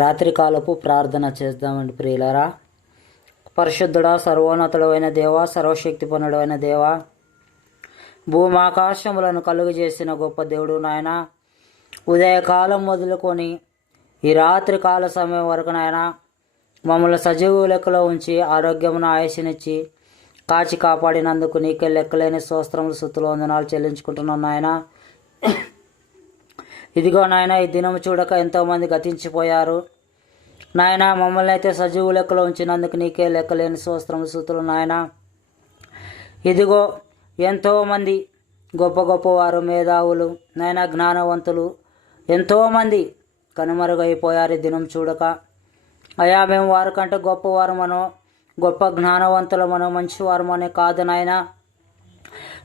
రాత్రికాలపు ప్రార్థన చేద్దామండి ప్రియులారా. పరిశుద్ధుడా, సర్వోన్నతుడైన దేవా, సర్వశక్తిపూర్ణుడైన దేవా, భూమాకాశములను కలుగు చేసిన గొప్ప దేవుడు నాయన, ఉదయకాలం మొదలుకొని ఈ రాత్రి కాల సమయం వరకు నాయన మమ్మల్ని సజీవ లెక్కలో ఉంచి ఆరోగ్యమును ఆయుషనిచ్చి కాచి కాపాడినందుకు నీకే లెక్కలేని స్తోత్రములు స్తుతులు వందనాలు చెల్లించుకుంటున్నాం నాయన. ఇదిగో నాయన, ఈ దినం చూడక ఎంతోమంది గతించిపోయారు నాయన. మమ్మల్ని అయితే సజీవు లెక్కలో ఉంచినందుకు నీకే లెక్కలేని స్తోత్రములు స్తుతులు నాయన. ఇదిగో ఎంతోమంది గొప్ప గొప్పవారు, మేధావులు నాయన, జ్ఞానవంతులు ఎంతోమంది కనుమరుగైపోయారు ఈ దినం చూడక. అయా, మేము వారికంటే గొప్పవారు మనో, గొప్ప జ్ఞానవంతులు మనో, మంచివారు మనే కాదు నాయన.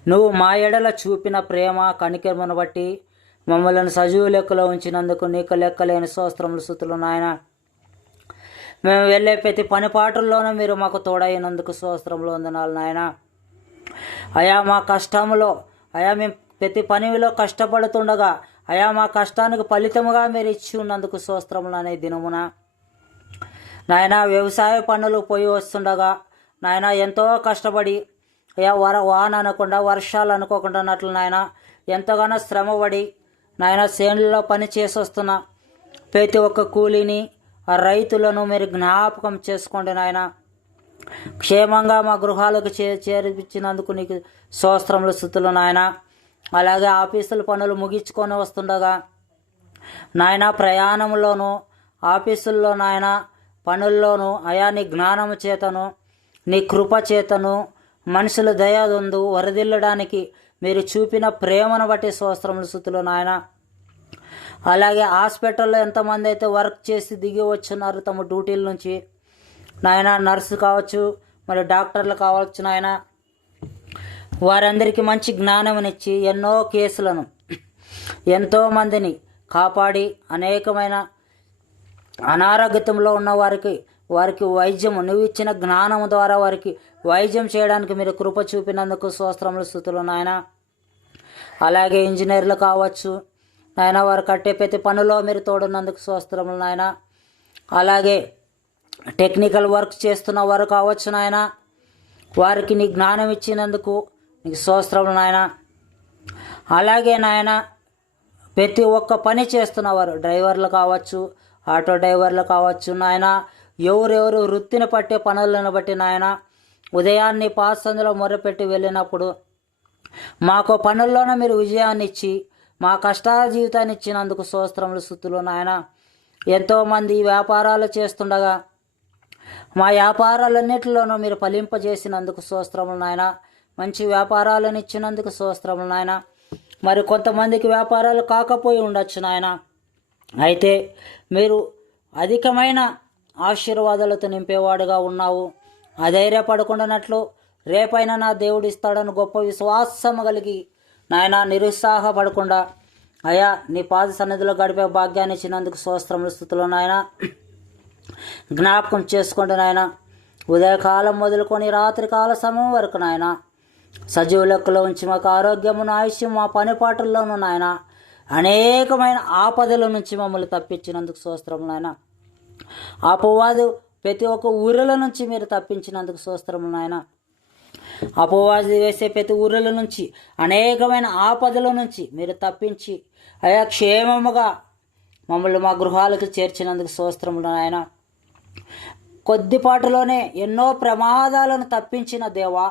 నువ్వు మా ఎడల చూపిన ప్రేమ కనికరమును బట్టి మమ్మల్ని సజీవ లెక్కలో ఉంచినందుకు నీకు లెక్కలేని స్తోత్రములు స్తుతులు నాయన. మేము వెళ్ళే ప్రతి పనిపాటుల్లోనూ మీరు మాకు తోడైనందుకు స్తోత్రములు వందనాలు నాయన. అయా, మా కష్టంలో అయా మేము ప్రతి పనిలో కష్టపడుతుండగా అయా మా కష్టానికి ఫలితముగా మీరు ఇచ్చి ఉన్నందుకు స్తోత్రములు అనే దినమున నాయన. వ్యవసాయ పనులు పోయి వస్తుండగా నాయన ఎంతో కష్టపడి అయా వాన అనకుండా వర్షాలు అనుకోకుండా అన్నట్లు నాయన ఎంతగానో శ్రమపడి నాయన చేనులలో పని చేసి వస్తున్న ప్రతి ఒక్క కూలీని, ఆ రైతులను మీరు జ్ఞాపకం చేసుకోండి నాయన. క్షేమంగా మా గృహాలకు చేర్పించినందుకు నీకు స్తోత్రములు స్తుతులు నాయన. అలాగే ఆఫీసుల పనులు ముగించుకొని వస్తుండగా నాయన ప్రయాణంలోనూ ఆఫీసుల్లో నాయన పనుల్లోనూ అయా నీ జ్ఞానము చేతను నీ కృప చేతను మనుషుల దయదందు వరదిల్లడానికి మీరు చూపిన ప్రేమను బట్టి స్తోత్రములు స్తుతులు నాయన. అలాగే హాస్పిటల్లో ఎంతమంది అయితే వర్క్ చేసి దిగి వచ్చున్నారు తమ డ్యూటీల నుంచి నాయన, నర్సు కావచ్చు, మరి డాక్టర్లు కావచ్చు నాయన, వారందరికీ మంచి జ్ఞానమునిచ్చి ఎన్నో కేసులను ఎంతోమందిని కాపాడి అనేకమైన అనారోగ్యంలో ఉన్న వారికి వైద్యము నువ్వు ఇచ్చిన జ్ఞానము ద్వారా వారికి వైద్యం చేయడానికి మీరు కృప చూపినందుకు స్తోత్రములు స్తుతులు నాయన. అలాగే ఇంజనీర్లు కావచ్చు నాయన, వారు కట్టే ప్రతి పనిలో మీరు తోడున్నందుకు స్తోత్రములు నాయన. అలాగే టెక్నికల్ వర్క్ చేస్తున్న వారు కావచ్చు నాయన, వారికి నీ జ్ఞానం ఇచ్చినందుకు నీకు స్తోత్రములు నాయన. అలాగే నాయన ప్రతి ఒక్క పని చేస్తున్నవారు, డ్రైవర్లు కావచ్చు, ఆటో డ్రైవర్లు కావచ్చు నాయన, ఎవరెవరు వృత్తిని పట్టే పనులను బట్టి నాయన ఉదయాన్నే పాసందులో మొరపెట్టి వెళ్ళినప్పుడు మాకు పనుల్లోనే మీరు విజయాన్ని ఇచ్చి మా కష్టాల జీవితాన్ని ఇచ్చినందుకు స్తోత్రములు స్తుతులు నాయన. ఎంతోమంది వ్యాపారాలు చేస్తుండగా మా వ్యాపారాలన్నిటిలోనూ మీరు ఫలింపజేసినందుకు స్తోత్రములు నాయన. మంచి వ్యాపారాలను ఇచ్చినందుకు స్తోత్రములు నాయన. మరి కొంతమందికి వ్యాపారాలు కాకపోయి ఉండొచ్చు నాయన, అయితే మీరు అధికమైన ఆశీర్వాదాలతో నింపేవాడుగా ఉన్నావు. అధైర్యపడకుండానట్లు రేపైనా నా దేవుడు ఇస్తాడని గొప్ప విశ్వాసము కలిగి నాయన నిరుత్సాహపడకుండా అయా నీ పాద సన్నిధిలో గడిపే భాగ్యాన్ని ఇచ్చినందుకు స్తోత్రములు స్తుతులు నాయన. జ్ఞాపకం చేసుకోండి నాయన. ఉదయకాలం మొదలుకొని రాత్రికాల సమయం వరకు నాయన సజీవ లెక్కలో ఉంచి మాకు ఆరోగ్యమును ఆయుష్యం మా పనిపాటుల్లోనూ నాయన అనేకమైన ఆపదల నుంచి మమ్మల్ని తప్పించినందుకు స్తోత్రములు నాయన. అపవాదు ప్రతి ఒక్క ఊరిల నుంచి మీరు తప్పించినందుకు స్తోత్రములు నాయన. అపవాది వేసే ప్రతి ఊరిల నుంచి అనేకమైన ఆపదల నుంచి మీరు తప్పించి అయా క్షేమముగా మమ్మల్ని మా గృహాలకు చేర్చినందుకు స్తోత్రములు నాయన. కొద్దిపాటులోనే ఎన్నో ప్రమాదాలను తప్పించిన దేవా,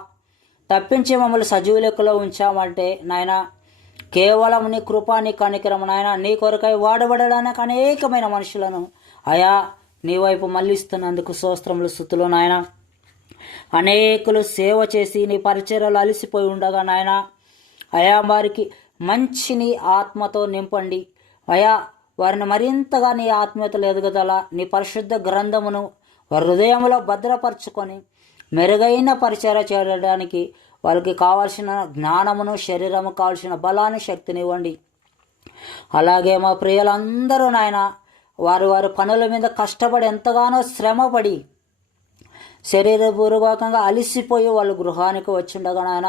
తప్పించి మమ్మల్ని సజీవ లెక్కలో ఉంచామంటే నాయన కేవలం నీ కృప, నీ కనికరము నాయన. నీ కొరకై వాడబడడానికి అనేకమైన మనుషులను అయా నీ వైపు మళ్ళిస్తున్నందుకు స్తోత్రములు స్తుతులు నాయన. అనేకులు సేవ చేసి నీ పరిచర్యలు అలసిపోయి ఉండగా నాయన అయా వారికి మంచి నీ ఆత్మతో నింపండి అయా. వారిని మరింతగా నీ ఆత్మీయతలు ఎదుగుదల నీ పరిశుద్ధ గ్రంథమును వారి హృదయంలో భద్రపరచుకొని మెరుగైన పరిచర్య చేయడానికి వాళ్ళకి కావాల్సిన జ్ఞానమును, శరీరము కావాల్సిన బలాన్ని, శక్తిని ఇవ్వండి. అలాగే మా ప్రియులందరూ నాయన వారి పనుల మీద కష్టపడి ఎంతగానో శ్రమపడి శరీరపూర్వకంగా అలిసిపోయి వాళ్ళు గృహానికి వచ్చిండగా నాయన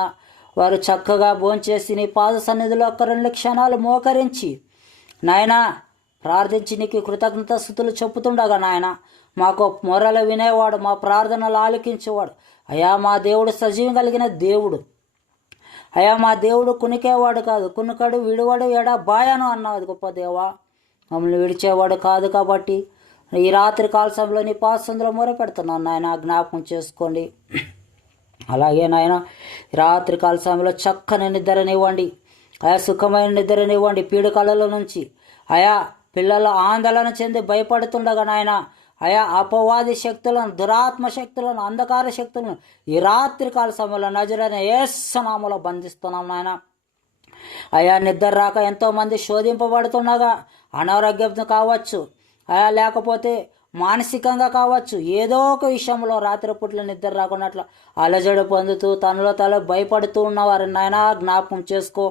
వారు చక్కగా భోంచేసి నీ పాద సన్నిధిలో ఒక 2 క్షణాలు మోకరించి నాయనా ప్రార్థించి నీకు కృతజ్ఞతాస్తుతులు చెప్పుతుండగా నాయన మాకు మొరలు వినేవాడు, మా ప్రార్థనలు ఆలకించేవాడు. అయా మా దేవుడు సజీవం కలిగిన దేవుడు. అయా మా దేవుడు కునికేవాడు కాదు, కునుకడు విడివాడు ఎడా బాయాను అన్నది గొప్ప దేవా. మమ్మల్ని విడిచేవాడు కాదు కాబట్టి ఈ రాత్రి కాల సమయంలో నీ పాసందులో మొర పెడుతున్నాను నాయన, జ్ఞాపకం చేసుకోండి. అలాగే నాయన రాత్రి కాల సమయంలో చక్కని నిద్రనివ్వండి, ఆయా సుఖమైన నిద్రనివ్వండి. పీడకలలో నుంచి ఆయా పిల్లలు ఆందోళన చెంది భయపడుతుండగా నాయన ఆయా అపవాది శక్తులను, దురాత్మ శక్తులను, అంధకార శక్తులను ఈ రాత్రి కాల సమయంలో నజరైన యేసు నామములో బంధిస్తున్నాం నాయన. అయా నిద్ర రాక ఎంతోమంది శోధింపబడుతుండగా అనారోగ్యం కావచ్చు, అయా లేకపోతే మానసికంగా కావచ్చు, ఏదో ఒక విషయంలో రాత్రిపూట్ల నిద్ర రాకున్నట్లు అలజడి పొందుతూ తనలో తల భయపడుతూ ఉన్నవారిని నాయన జ్ఞాపకం చేసుకో.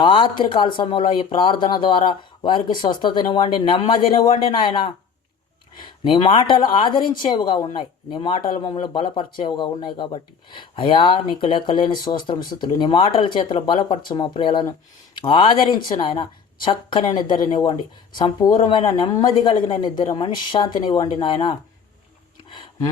రాత్రి కాల సమయంలో ఈ ప్రార్థన ద్వారా వారికి స్వస్థతనివ్వండి, నెమ్మదినివ్వండి నాయన. నీ మాటలు ఆదరించేవిగా ఉన్నాయి, నీ మాటలు మమ్మల్ని బలపరిచేవిగా ఉన్నాయి కాబట్టి అయా నీకు లెక్కలేని స్తోత్రములు. నీ మాటల చేతులు బలపరచు, మా ప్రియులను ఆదరించు నాయన. చక్కని నిద్రనివ్వండి, సంపూర్ణమైన నెమ్మది కలిగిన నిద్ర, మనశ్శాంతినివ్వండి నాయన.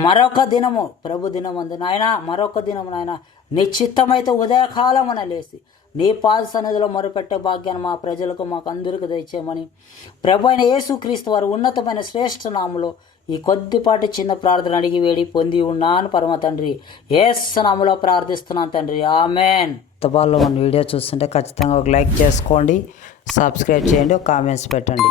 మరొక దినము ప్రభు దినముంది నాయన, మరొక దినము నాయన నీ చిత్తమైతే ఉదయకాలమున లేసి నీ పాద సన్నిధిలో మొరపెట్టే భాగ్యాన్ని మా ప్రజలకు మాకు అందరికీ దయచేయమని ప్రభు అయిన యేసుక్రీస్తు వారు ఉన్నతమైన శ్రేష్ఠ నామములో ఈ కొద్దిపాటి చిన్న ప్రార్థన అడిగి వేడి పొంది ఉన్నాను పరమ తండ్రి. యేసు నామములో ప్రార్థిస్తున్నాను తండ్రి, ఆమెన్. తబాల్లో మన వీడియో చూస్తుంటే ఖచ్చితంగా ఒక లైక్ చేసుకోండి, సబ్స్క్రైబ్ చేయండి, ఒక కామెంట్స్ పెట్టండి.